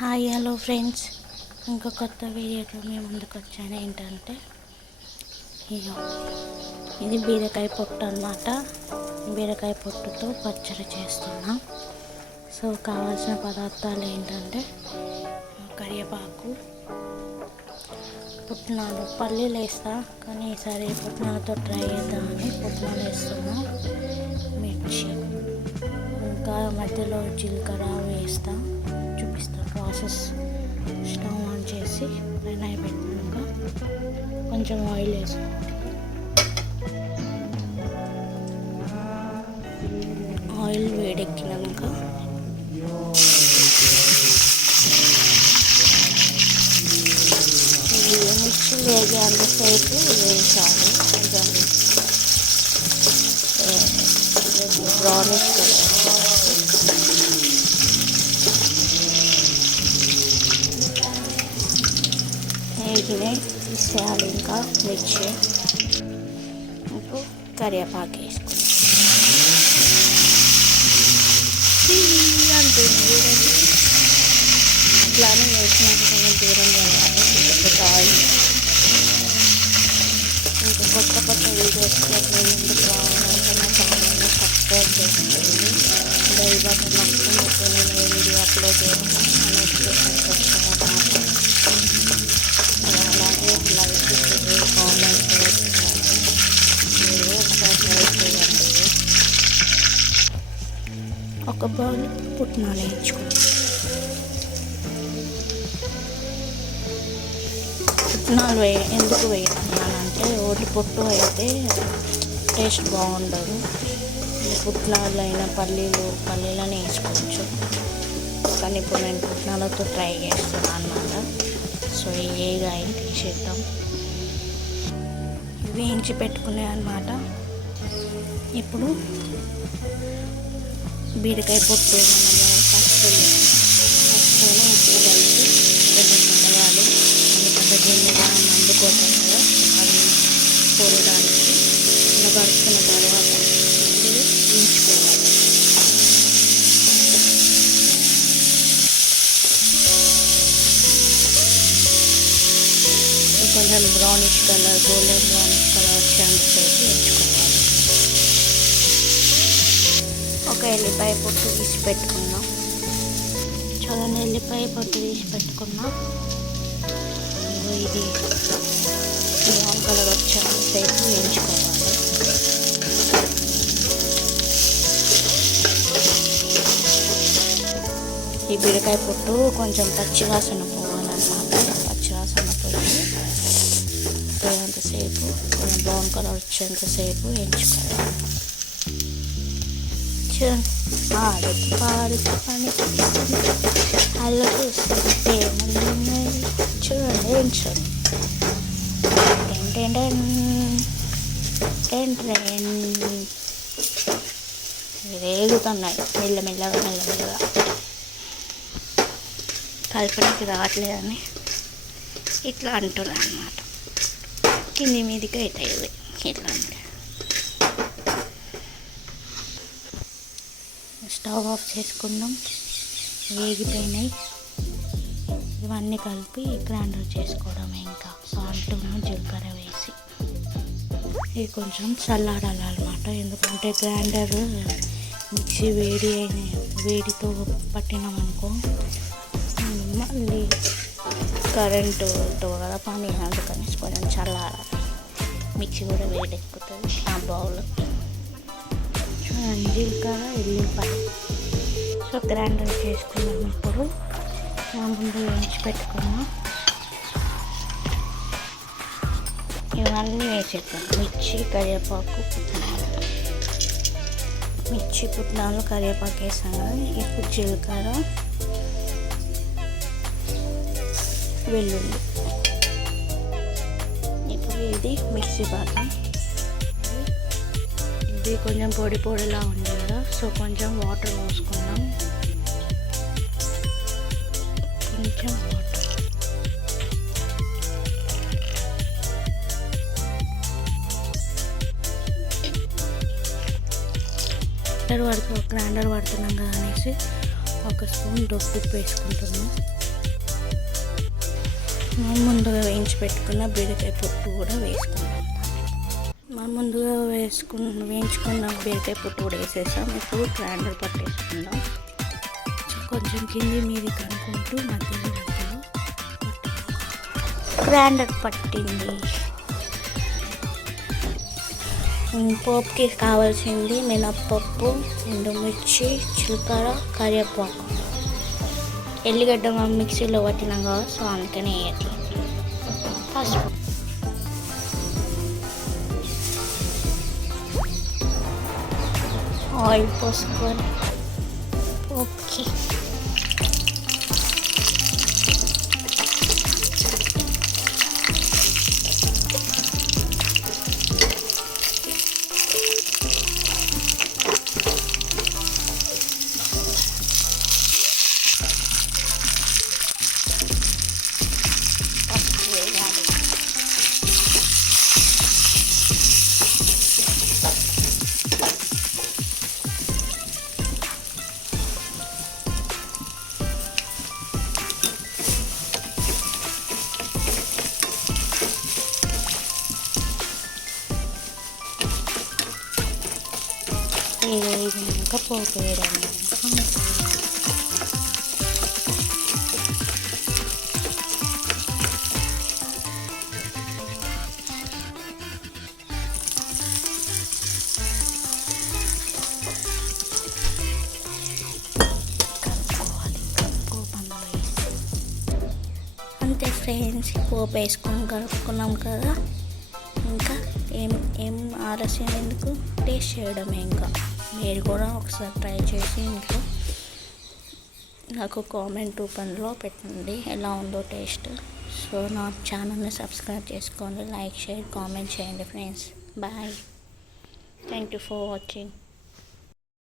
Hi hello friends. ఇంకో కొత్త వీడియోతో మేము ముందుకు వచ్చాను. ఏంటంటే ఇది బీరకాయ పొట్టు అన్నమాట. బీరకాయ పొట్టుతో పచ్చడి చేస్తున్నా. సో కావాల్సిన పదార్థాలు ఏంటంటే కరివేపాకు పుట్నాలు. పల్లీలు వేస్తా కానీ ఈసారి పుట్నాలతో ట్రై చేద్దామని పుట్నాలు వేస్తున్నా. మిర్చి ఇంకా మధ్యలో జీలకర్ర వేస్తాను చూపిస్తా ప్రాసెస్ స్టవ్ ఆన్ చేసి పైన పెట్టినాక కొంచెం ఆయిల్ వేసుకోవాలి ఆయిల్ వేడెక్కినాక ఈ మిర్చి వేగేంతసేపు వేయించాలి కొంచెం బ్రౌనిష్ కలర్ వేగినే తీసేయాలి ఇంకా మిర్చి. ఇప్పుడు కరివేపాకు వేసుకుంటాం అంటుంది చూడండి అట్లానే వేసినాక దూరం చేయాలి ఆయిల్ ఇంకా కొత్త కొత్త వీడియోస్ నేను ముందుకు రావాలంటే నా ఛానల్ని సబ్స్క్రైబ్ చేసుకోండి. బెల్ నమ్మకం నేను వీడియో అప్లోడ్ చేస్తాను నోటిఫికేషన్స్ ఒక బౌల్ పుట్నాలు వేయించుకుంటాం పుట్నాలు వేయ ఎందుకు వేయాలంటే ఓటి పొట్టు అయితే టేస్ట్ బాగుండదు. పుట్నాలు అయినా పల్లీలు పల్లీలని వేసుకోవచ్చు. కానీ ఇప్పుడు నేను పుట్నాలతో ట్రై చేస్తున్నాను అనమాట సో ఏగా అయి తీసేద్దాం. వేయించి పెట్టుకునే అనమాట ఇప్పుడు బీరకాయ పొట్టు మనము ఫస్ట్ ఫస్ట్లోనే ఉప్పు కలిపి కొంచెం కడగాలి ఎందుకంటే గిన్నెగా మండుకోతాం కదా? అది పోయడానికి ఇలా కడుక్కున్న తర్వాత ఇది ఉంచుకోవాలి. కొంచెం brownish colour golden brownish colour వచ్చేందుకు ఉంచుకోవాలి. ఒక ఎల్లిపాయ పొట్టు తీసి పెట్టుకుందాం. చూడండి ఎల్లిపాయ పొట్టు తీసి పెట్టుకున్నాం. ఇది. బ్రౌన్ కలర్ వచ్చేంతసేపు వేయించుకోవాలి. ఈ బీరకాయ పొట్టు కొంచెం పచ్చివాసన పోవాలన్నమాట. పచ్చివాసన పోయి పోయేంతసేపు బ్రౌన్ కలర్ వచ్చేంతసేపు వేయించుకోవాలి. చూడండి ఆడుతూ పాడుతూ పని అలా చూస్తుంటే చూడండి ఏం చూడండి రేగుతున్నాయి మెల్లమెల్లగా మెల్లమెల్లగా కల్పనకి రావట్లేదని ఇట్లా అంటున్నాను అనమాట కింది మీదికి అవుతాయి ఇట్లా అంటే స్టవ్ ఆఫ్ చేసుకుందాం. వేగిపోయినాయి. ఇవన్నీ కలిపి గ్రైండర్ చేసుకోవడమే ఇంకా. సాల్ట్ను జీలకర్ర వేసి. ఇది కొంచెం చల్లారాలన్నమాట ఎందుకంటే గ్రైండర్ మిక్సీ వేడి అయిన వేడితో పట్టినామనుకో మళ్ళీ కరెంటుతో కదా పని. అందుకని కొంచెం చల్లారాలి. మిక్సీ కూడా వేడెక్కుతుంది. ఆ బౌల్ జీలకర్ర ఎల్లిపాయ సో గ్రైండర్ చేసుకున్నాం ఇప్పుడు ముందు వేయించి పెట్టుకున్నాం ఇవన్నీ వేసేద్దాం మిర్చి కరివేపాకు పుట్నాలు మిర్చి పుట్నాలు కరివేపాకు వేసాం ఇప్పుడు జీలకర్ర వెల్లుల్లి ఇప్పుడు ఇది మిక్సీ పడతాం ఇది కొంచెం పొడి పొడిలా ఉంది కదా. సో కొంచెం వాటర్ పోసుకుందాం. కొంచెం వాటర్. గ్రైండర్ పడుతూ గ్రైండర్ పడుతున్నాం కదా అనేసి ఒక స్పూన్ దొడ్డుప్పు వేసుకుంటున్నాం. ముందుగా వేయించి పెట్టుకున్న బీరకాయ పొట్టు కూడా వేసుకుంటాం మనం ముందుగా వేసుకున్న వేయించుకున్న బీరకాయ పొట్టు కూడా వేసేసాం. ఇప్పుడు గ్రైండర్ పట్టేసుకుందాం. కొంచెం కింది మీది కనుక్కుంటూ మధ్యలో మధ్యలో గ్రైండర్ పట్టింది. పోపుకి కావాల్సింది మినప్పప్పు ఎండుమిర్చి చిలకర కరివేపాకు. ఎల్లిగడ్డ మిక్సీలో పట్టినాం కదా సో అందుకని వేయట్లేదు పసుపు. ఆయిల్ పోసుకొని ఓకే పసుపు వేగినాక పోపు వేయడం కలుపుకోవాలి అంతే ఫ్రెండ్స్ పోపు వేసుకొని కలుపుకున్నాం కదా. ఇంకా ఏం ఏం ఆలస్యం ఎందుకు? టేస్ట్ చేయడమే ఇంకా. మీరు కూడా ఒకసారి ట్రై చేసి ఇంట్లో నాకు కామెంట్ రూపంలో పెట్టండి. ఎలా ఉందో టేస్ట్. సో నా ఛానల్ని సబ్స్క్రైబ్ చేసుకోండి. లైక్ షేర్ కామెంట్ చేయండి friends. Bye. Thank you for watching.